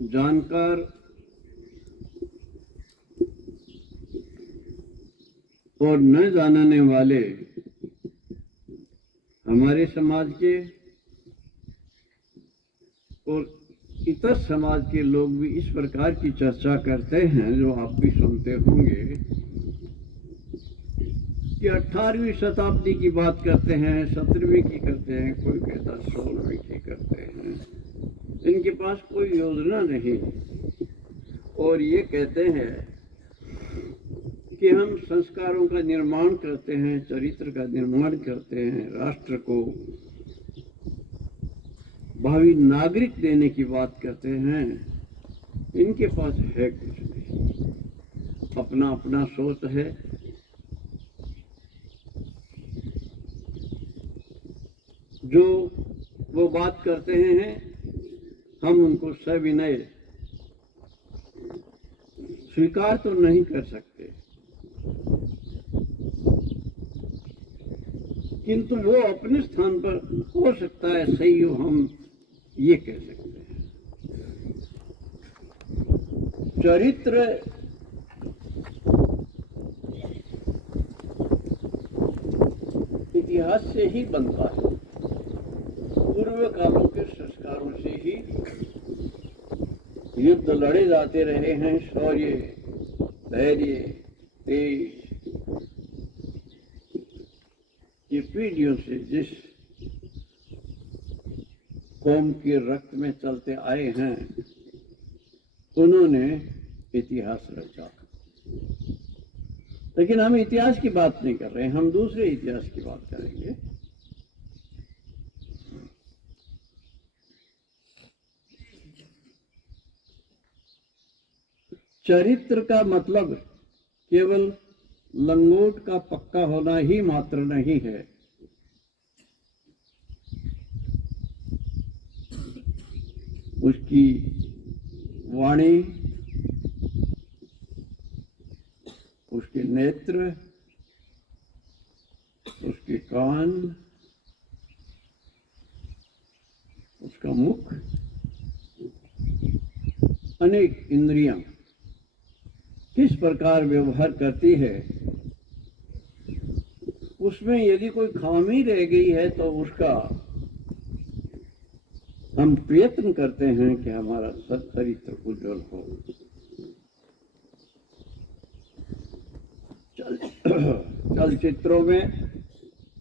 जानकार और न जानने वाले हमारे समाज के और इतर समाज के लोग भी इस प्रकार की चर्चा करते हैं, जो आप भी सुनते होंगे, कि 18वीं शताब्दी की बात करते हैं, 17वीं की करते हैं, कोई कहता 16वीं की करते हैं। इनके पास कोई योजना नहीं और ये कहते हैं कि हम संस्कारों का निर्माण करते हैं, चरित्र का निर्माण करते हैं, राष्ट्र को भावी नागरिक देने की बात करते हैं। इनके पास है कुछ नहीं, अपना अपना सोच है। जो वो बात करते हैं हम उनको सविनय स्वीकार तो नहीं कर सकते, किंतु वो अपने स्थान पर हो सकता है सही हो, हम ये कह सकते हैं। चरित्र इतिहास से ही बनता है, पूर्व कालों के संस्कारों से ही युद्ध लड़े जाते रहे हैं। शौर्य, धैर्य, तेज, ये पीढ़ियों से जिस कौम के रक्त में चलते आए हैं, उन्होंने इतिहास रचा। लेकिन हम इतिहास की बात नहीं कर रहे हैं, हम दूसरे इतिहास की बात करेंगे। चरित्र का मतलब केवल लंगोट का पक्का होना ही मात्र नहीं है। उसकी वाणी, उसके नेत्र, उसके कान, उसका मुख, अनेक इंद्रियां किस प्रकार व्यवहार करती है, उसमें यदि कोई खामी रह गई है तो उसका हम प्रयत्न करते हैं कि हमारा सच्चरित्र उज्जवल हो। चलचित्रों में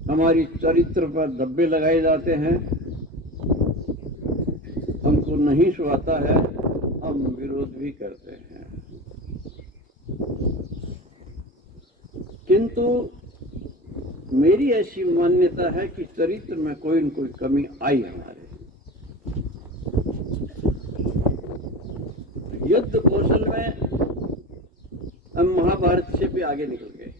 हमारी चरित्र पर धब्बे लगाए जाते हैं, हमको नहीं सुहाता है, हम विरोध भी करते हैं। किंतु मेरी ऐसी मान्यता है कि चरित्र में कोई न कोई कमी आई हमारे। युद्ध कौशल में हम महाभारत से भी आगे निकल गए।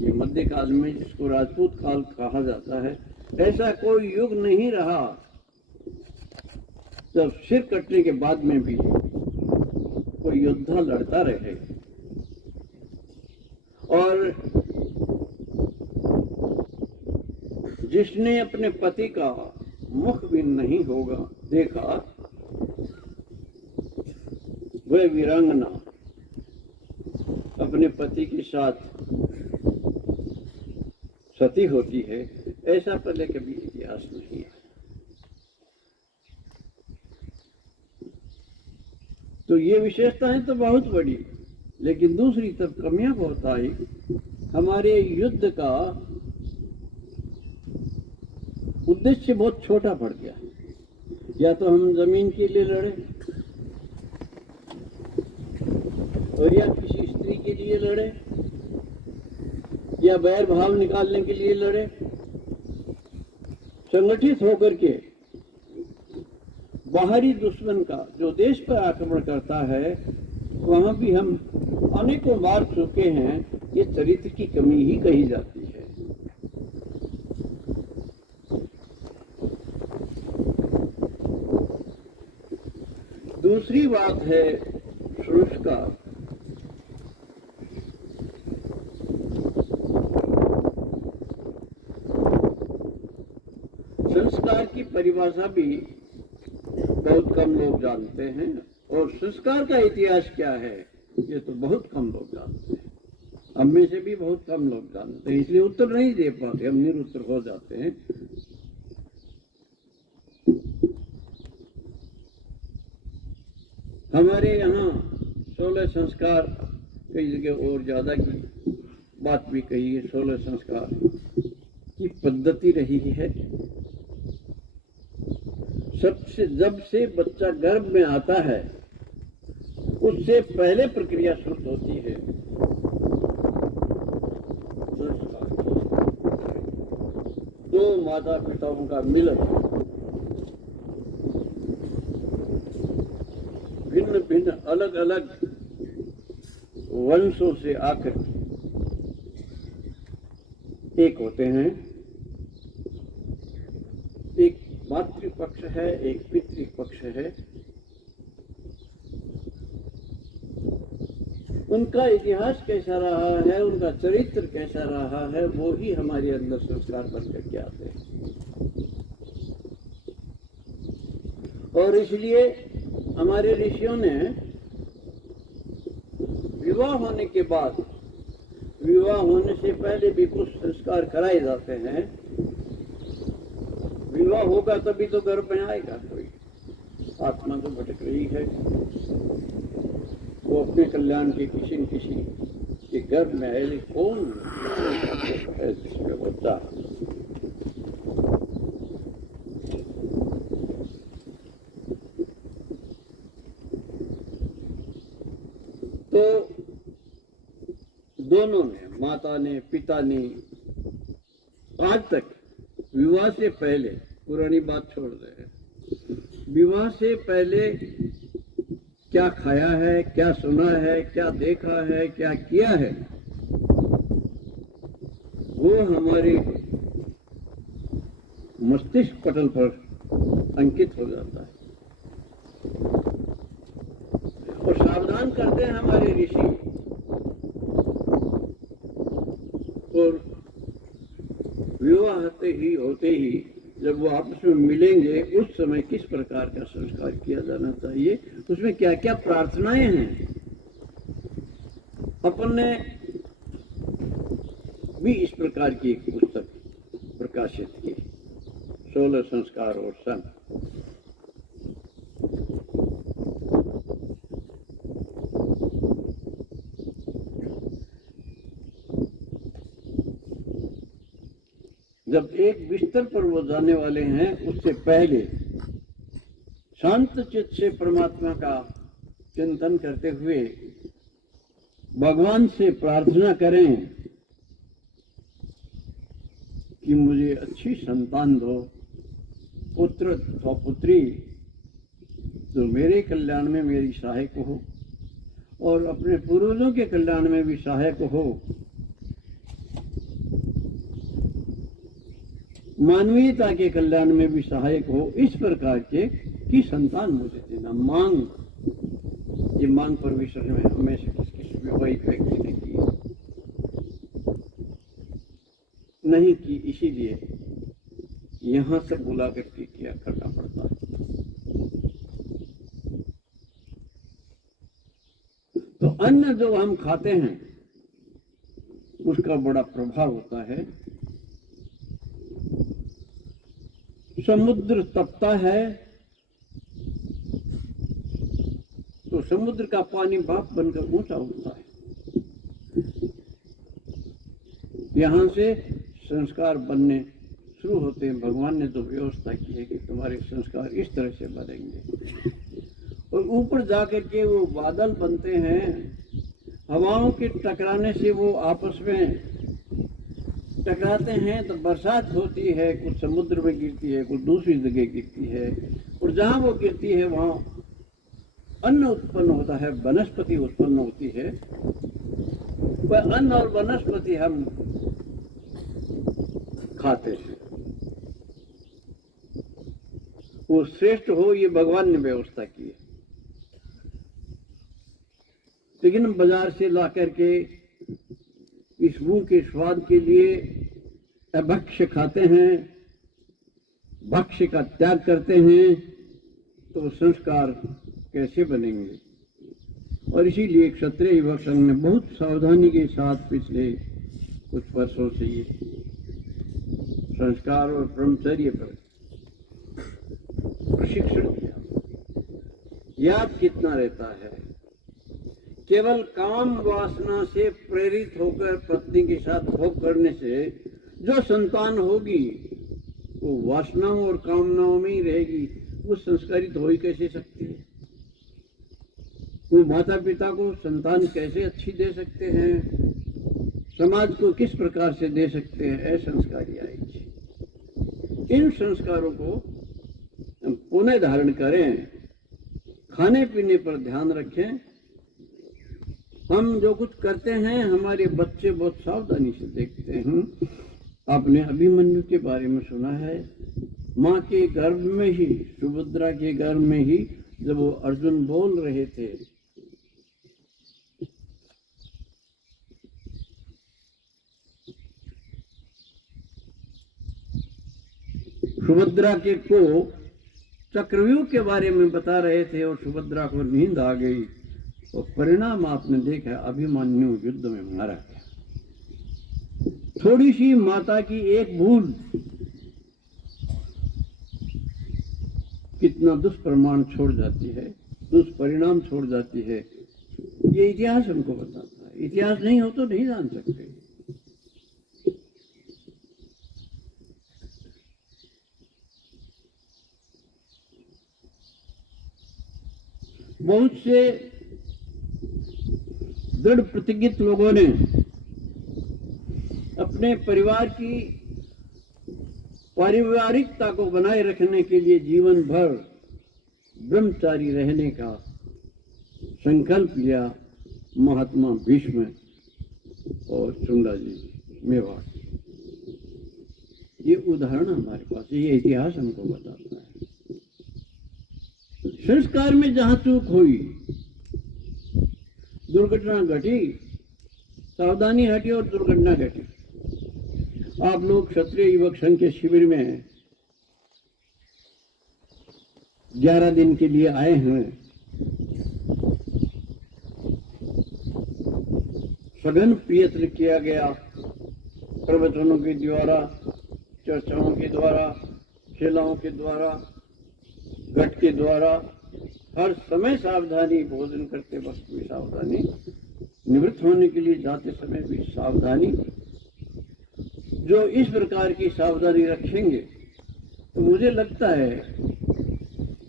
ये मध्यकाल में, जिसको राजपूत काल कहा जाता है, ऐसा कोई युग नहीं रहा जब सिर कटने के बाद में भी कोई योद्धा लड़ता रहे। और जिसने अपने पति का मुख भी नहीं होगा देखा, वह वीरांगना अपने पति के साथ सती होती है, ऐसा पहले कभी इतिहास नहीं है। तो ये विशेषताएं तो बहुत बड़ी, लेकिन दूसरी तरफ कमियां बहुत आई। हमारे युद्ध का उद्देश्य बहुत छोटा पड़ गया। या तो हम जमीन के लिए लड़े, और या किसी स्त्री के लिए लड़े, या बैर भाव निकालने के लिए लड़े। संगठित होकर के बाहरी दुश्मन का जो देश पर आक्रमण करता है, वहां भी हम अनेकों बार चुके हैं। ये चरित्र की कमी ही कही जाती है। दूसरी बात है संस्कार। संस्कार की परिभाषा भी बहुत कम लोग जानते हैं, और संस्कार का इतिहास क्या है ये तो बहुत कम लोग जानते हैं। हम में से भी बहुत कम लोग जानते हैं, इसलिए उत्तर नहीं दे पाते, हम निरुत्तर हो जाते हैं। हमारे यहाँ 16 संस्कार, कई जगह और ज्यादा की बात भी कही है। 16 संस्कार की पद्धति रही है। सबसे जब से बच्चा गर्भ में आता है उससे पहले प्रक्रिया शुरू होती है दो माता पिताओं का मिलन, भिन्न भिन्न अलग अलग वंशों से आकर एक होते हैं। एक मातृपक्ष है, एक पितृपक्ष है। उनका इतिहास कैसा रहा है, उनका चरित्र कैसा रहा है, वो ही हमारे अंदर संस्कार बन करके आते हैं। और इसलिए हमारे ऋषियों ने विवाह होने के बाद, विवाह होने से पहले भी कुछ संस्कार कराए जाते हैं। विवाह होगा तभी तो घर में आएगा कोई। आत्मा तो भटक रही है, वो अपने कल्याण के किसी न किसी के घर में आए। कौन है जिसका बच्चा? तो दोनों ने, माता ने पिता ने, आज तक विवाह से पहले, पुरानी बात छोड़ दे, विवाह से पहले क्या खाया है, क्या सुना है, क्या देखा है, क्या किया है, वो हमारे मस्तिष्क पटल पर अंकित हो जाता है। और सावधान करते हैं हमारे ऋषि। और विवाह होते ही जब वो आपस में मिलेंगे उस समय किस प्रकार का संस्कार किया जाना चाहिए, उसमें क्या क्या प्रार्थनाएं हैं, अपन ने भी इस प्रकार की एक पुस्तक प्रकाशित की, 16 संस्कार और संत। जब एक बिस्तर पर वो जाने वाले हैं उससे पहले शांत चित्त से परमात्मा का चिंतन करते हुए भगवान से प्रार्थना करें कि मुझे अच्छी संतान दो, पुत्र अथवा पुत्री जो मेरे कल्याण में मेरी सहायक हो और अपने पूर्वजों के कल्याण में भी सहायक हो, मानवीयता के कल्याण में भी सहायक हो, इस प्रकार के की संतान मुझे देना। मांग, ये मांग परमेश्वर में हमेशा किसी वैवाहिक व्यक्ति ने की नहीं की, इसीलिए यहां से बुला करके किया करना पड़ता है। तो अन्न जो हम खाते हैं उसका बड़ा प्रभाव होता है। समुद्र तपता है तो समुद्र का पानी भाप बनकर ऊंचा उठता है। यहां से संस्कार बनने शुरू होते हैं। भगवान ने तो व्यवस्था की है कि तुम्हारे संस्कार इस तरह से बनेंगे, और ऊपर जाकर के वो बादल बनते हैं। हवाओं के टकराने से वो आपस में टकराते हैं तो बरसात होती है, कुछ समुद्र में गिरती है, कुछ दूसरी जगह गिरती है, और जहां वो गिरती है वहां अन्न उत्पन्न होता है, वनस्पति उत्पन्न होती है। वह अन्न और वनस्पति हम खाते हैं। वो श्रेष्ठ हो, ये भगवान ने व्यवस्था की है। लेकिन हम बाजार से ला करके इस मुंह के स्वाद के लिए अभक्ष्य खाते हैं, भक्ष्य का त्याग करते हैं तो संस्कार कैसे बनेंगे। और इसीलिए क्षत्रिय युवक संघ ने बहुत सावधानी के साथ पिछले कुछ वर्षों से ये संस्कार और ब्रह्मचर्य पर प्रशिक्षण दिया। याद कितना रहता है, केवल काम वासना से प्रेरित होकर पत्नी के साथ भोग करने से जो संतान होगी वो वासनाओं और कामनाओं में ही रहेगी, वो संस्कारित हो ही कैसे सकती है। वो माता पिता को संतान कैसे अच्छी दे सकते हैं, समाज को किस प्रकार से दे सकते हैं, असंस्कारी आएगी। इन संस्कारों को पुनः धारण करें, खाने पीने पर ध्यान रखें। हम जो कुछ करते हैं हमारे बच्चे बहुत सावधानी से देखते हैं। आपने अभिमन्यु के बारे में सुना है, माँ के गर्भ में ही, सुभद्रा के गर्भ में ही जब वो अर्जुन बोल रहे थे, सुभद्रा के को चक्रव्यूह के बारे में बता रहे थे और सुभद्रा को नींद आ गई और परिणाम आपने देखा, अभिमन्यु युद्ध में मारा गया। थोड़ी सी माता की एक भूल कितना दुष्परिणाम छोड़ जाती है, दुष्परिणाम छोड़ जाती है। ये इतिहास हमको बताता है। इतिहास नहीं हो तो नहीं जान सकते। बहुत से दृढ़ प्रतिज्ञित लोगों ने अपने परिवार की पारिवारिकता को बनाए रखने के लिए जीवन भर ब्रह्मचारी रहने का संकल्प लिया। महात्मा भीष्म और चुंडा जी मेवाड़, ये उदाहरण हमारे पास है, ये इतिहास हमको बताता है। संस्कार में जहां चूक हुई, दुर्घटना घटी, सावधानी हटी और दुर्घटना घटी। आप लोग क्षत्रिय युवक संघ के शिविर में 11 दिन के लिए आए हैं। सघन प्रयत्न किया गया, प्रवचनों के द्वारा, चर्चाओं के द्वारा, खेलों के द्वारा, घट के द्वारा, हर समय सावधानी, भोजन करते वक्त भी सावधानी, निवृत्त होने के लिए जाते समय भी सावधानी। जो इस प्रकार की सावधानी रखेंगे तो मुझे लगता है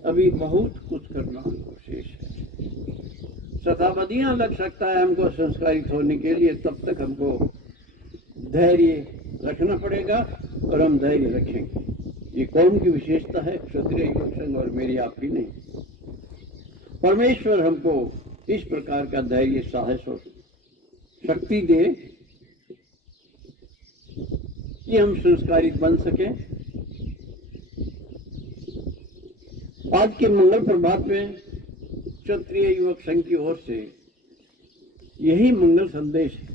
अभी बहुत कुछ करना शेष है। शताब्दियां लग सकता है हमको संस्कारित होने के लिए, तब तक हमको धैर्य रखना पड़ेगा और हम धैर्य रखेंगे। ये कौम की विशेषता है, क्षत्रिय युवक संघ और मेरी आपकी नहीं। परमेश्वर हमको इस प्रकार का धैर्य, साहस और शक्ति दे कि हम संस्कारित बन सकें। आज के मंगल प्रभात में क्षत्रिय युवक संघ की ओर से यही मंगल संदेश है।